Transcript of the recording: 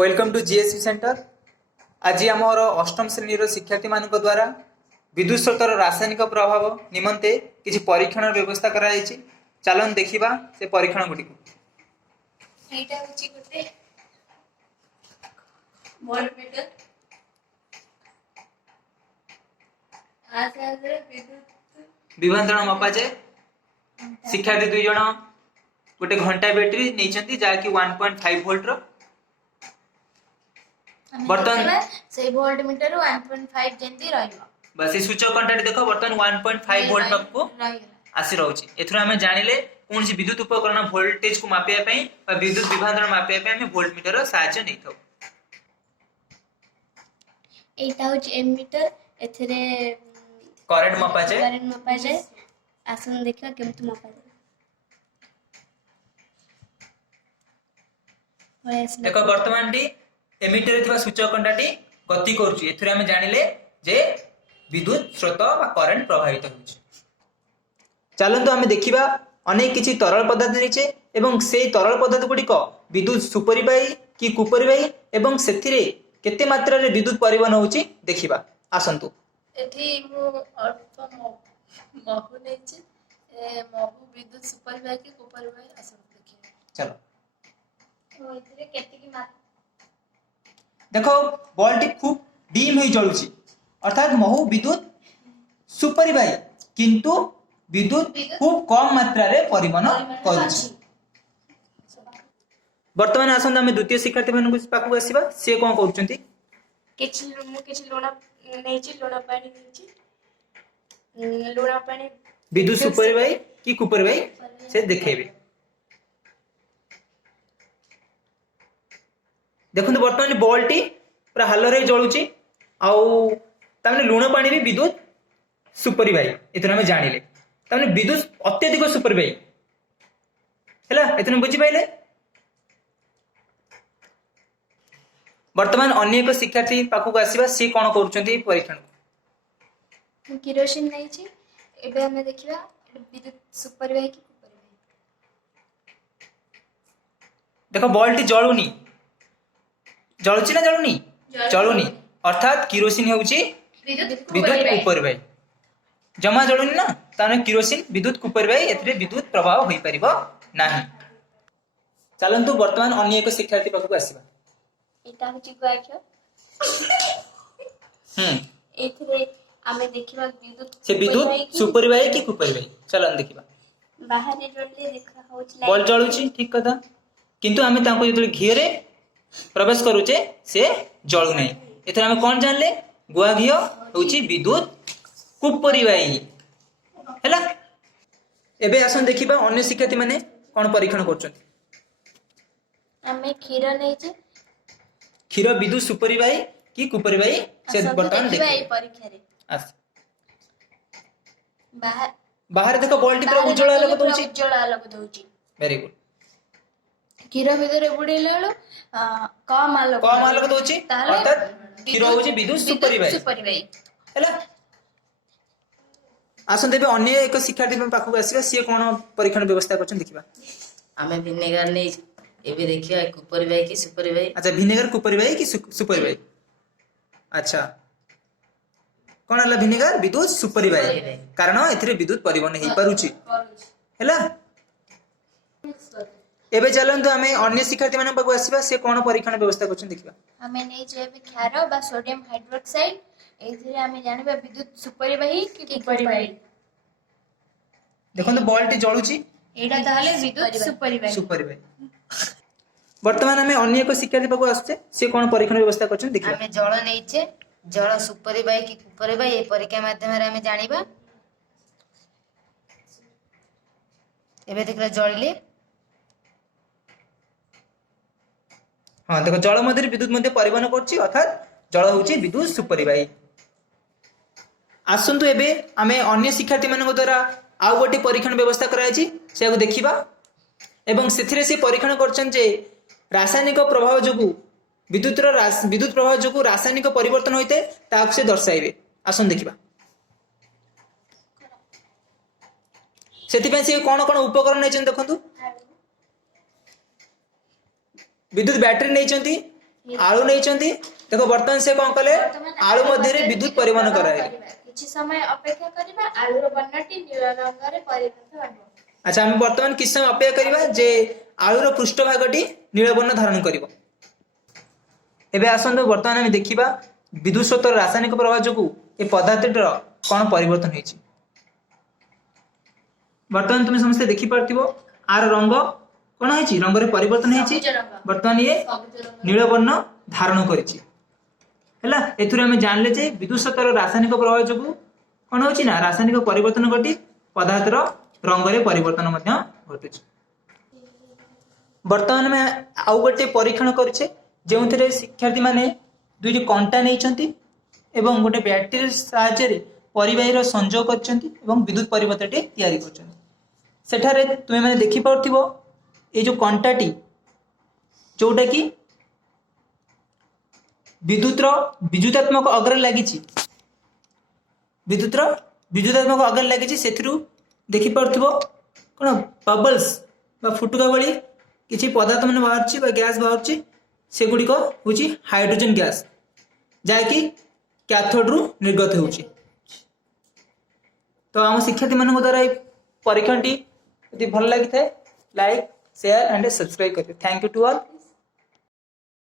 Welcome to GSC centre. आज आमर अष्टम श्रेणी शिक्षार्थी मान द्वारा विद्युत स्रोतर रासायनिक प्रभाव निमंते किसी परीक्षण व्यवस्था कराई। चलन देखा से परीक्षण गुड़ी विभवांतरण मपा जाए। शिक्षार्थी दुई जन गोटे घंटा बैटेरी नहीं जहाँकि 1.5 वोल्ट बर्तन से वोल्ट मीटर 1.5 जेंती रहइबो। बस ये सूचक कंटाटी देखो बर्तन 1.5 वोल्ट तक को आसी रहउची। एथुर हमें जानिले कौन सी विद्युत उपकरण वोल्टेज को मापिया पई बा विद्युत विभवांतरण मापिया पई हमें वोल्ट मीटर सहायता नै थाउ। एटा होची एमीटर एथरे करंट मापा जाए। करंट मापा जाए। आसन देखा केमति मापा जाए। देखो वर्तमान टी एमीटर थिबा सूचक कंटाटी गति करूची। एथुर हमें जानिले जे विद्युत स्रोत बा करंट प्रभावित होउची। चलंतु हमें देखिबा अनेक किछि तरल पदार्थ नीचे एवं से तरल पदार्थ गुडी को विद्युत सुपरिबाही कि कुपरिबाही एवं सेथिरे केते मात्रा रे विद्युत परिवहन होउची देखिबा। आसंतु एठी मु अल्प महु नेछि महु विद्युत सुपरिबाही कि कुपरिबाही आसंतु देखिबा। चलो ओ इथरे केते की मात्रा देखो बॉल टी खूब डीम हो जलुची अर्थात महु विद्युत सुपरिबाही किंतु विद्युत खूब कम मात्रा रे परिवहन करूची। वर्तमान आसंत हमें द्वितीय शिक्षार्थी मान पाखु आसीबा। से कोन करूचंती किछि लोणा नेछि लोणा पानी नेछि लोणा पानी विद्युत सुपरिबाही कि कुपरिबाही से देखेबे। देखो बर्तमान बॉल टी पूरा हालरे जलुची आउ तामने लुण पानी भी विद्युत सुपरिबाही एतने हमें जानिले तामने विद्युत अत्यधिक सुपरिबाही हैला एतने बुझी पाइले। वर्तमान अन्य एक शिक्षार्थी पाखु आसीबा। से कोन करूचंती परीक्षण किरोसिन नेछि। एबे हमें देखिबा विद्युत सुपरिबाही कि कुपरिबाही। देखो बॉल टी जळुनी जळुची ना जळुनी जळुनी अर्थात किरोसिन होउची विद्युत कुपरिबाही। जमा जळुनी ना ताने किरोसिन विद्युत कुपरिबाही एथरे विद्युत प्रभाव होई परिबो नाही। चलंतु वर्तमान अन्य एक शिक्षार्थी पाखु आसीबा। एटा होची ग्वाक्ष एथरे आमे देखिबा विद्युत से विद्युत सुपरिबाही कि कुपरिबाही। चलन देखिबा बाहर जळले देखा होची बॉल जळुची ठीक कथा किंतु आमे तांको जतले घिरे प्रवेश करूचे से जळु नै। एथरे आमे कोन जानले गुआ घियो होची विद्युत कुपरिबाही हैला। एबे आसन देखिबा अन्य शिक्षार्थी माने कोन परीक्षण करछथि। आमे खीर नेछि खीर विद्युत सुपरिबाही कि कुपरिबाही से बर्तमान देखिबा ए परीक्षा रे। आस बाहर देखो बॉल टी पूरा उज्जवल आलोक दउची। उज्जवल आलोक दउची। Very good. खीर भितरे बुडीला बेलो कम आलोक दउची अर्थात खीर होची विद्युत सुपरिबाही हैला। आसन देबे अन्य एक शिक्षार्थी पाखु आसीबा। से कोन परीक्षण व्यवस्था करछन देखिबा। आमे विनेगर नै एबे देखिया कुपरिबाही कि सुपरिबाही। अच्छा विनेगर कुपरिबाही कि सुपरिबाही। अच्छा कोन हला विनेगर विद्युत सुपरिबाही कारण एथरे विद्युत परिवहन हेई पारुची हैला। एबे चलंतु हमें अन्य शिक्षार्थी मान पाखु आसीबा। से कोन परीक्षण व्यवस्था करछन देखिबा। हमें नै जेबे क्षार बा सोडियम हाइड्रोक्साइड एथरे हमें जानबा विद्युत सुपरिबाही कि कुपरिबाही। देखो तो बॉल टी जळुची एटा ताले विद्युत सुपरिबाही। वर्तमान हमें अन्य एक शिक्षार्थी पाखु आछे। से कोन परीक्षण व्यवस्था करछन देखिबा। आमे जळ नैचे जळ सुपरिबाही कि कुपरिबाही ए परीक्षा माध्यम रे हमें जानिबा। एबे देखला जळिले हां देखो जल मध्य विद्युत मध्य परिवहन करछि अर्थात जल होची विद्युत सुपरिबाही। आसंतु एबे आमे अन्य शिक्षार्थी मान द्वारा आउ गोटे परीक्षण व्यवस्था करायछि से देखिबा एवं सेथिरे से परीक्षण करछन जे रासायनिक प्रभाव जोगु विद्युत प्रभाव जोगु रासायनिक परिवर्तन होइते ताक से दर्शाइबे। आसन देखिबा सेति से कोन कोन उपकरण नै देखंतु। विद्युत बैटरी नहीं आलू नहीं देखो बर्तमान से कौन कले ବର୍ତ୍ତମାନ आलू ଆମେ मध्य ମଧ୍ୟରେ विद्युत परिवहन ପ୍ରବାହ कराए। କରିବା। କିଛି ସମୟ ଅପେକ୍ଷା କରିବା ଆଳୁର ବର୍ଣ୍ଣଟି ନୀଳ ରଙ୍ଗରେ ପରିଣତ ହେବ। अच्छा आम बर्तमान किस समय अपेक्षा करिबा जे आलूर पृष्ठभागटी नीलवर्ण धारण करिवो। एबे आसंतु बर्तमान आम देखिबा विद्युत स्रोतर रासायनिक प्रभाव जोगु ए पदार्थटर कौन परिवर्तन होईछि। बर्तमान तुम समस्त देखि पारथिबो आर रंग कौन होईछि रंगरे परिवर्तन होईछि। ସବୁଜ ରଙ୍ଗ। बर्तमान ये ସବୁଜ ରଙ୍ଗ नीलवर्ण धारण करिछि हैला। एथुरे हम जानले जे विद्युत स्रोतर रासायनिक प्रभाव जोगु कौन होईछि ना रासायनिक परिवर्तन घटी पदार्थर रंगरे परिवर्तन मध्य घटुछि। वर्तमान में आउ गोटे परीक्षण करिछे जेउथिरे शिक्षार्थी माने दुईटी कंटा नैछंती एवं गोटे बैटरी साहाय्य रे परिवाही रो संयोग करछंती एवं विद्युत परिवर्तनटे तयारी करछंती। सेठारे तुमे माने देखि पारथिबो ए जो कंटाटी जोटा कि विद्युतात्मक अग्र लागिछि विद्युतात्मक अग्र लागिछि सेथिरु देखि पारथिबो कोन बबल्स बा फुटुका भली किछि पदार्थ माने बाहरछि बा गैस बाहरछि सेगुडिक होछि हाइड्रोजन गैस जाकि कैथोड रु निर्गत होछि। तो आम शिक्षार्थी मान द्वारा परीक्षण टी यदि भल लगी लाइक शेयर एंड सब्सक्राइब करिए। Thank you to all.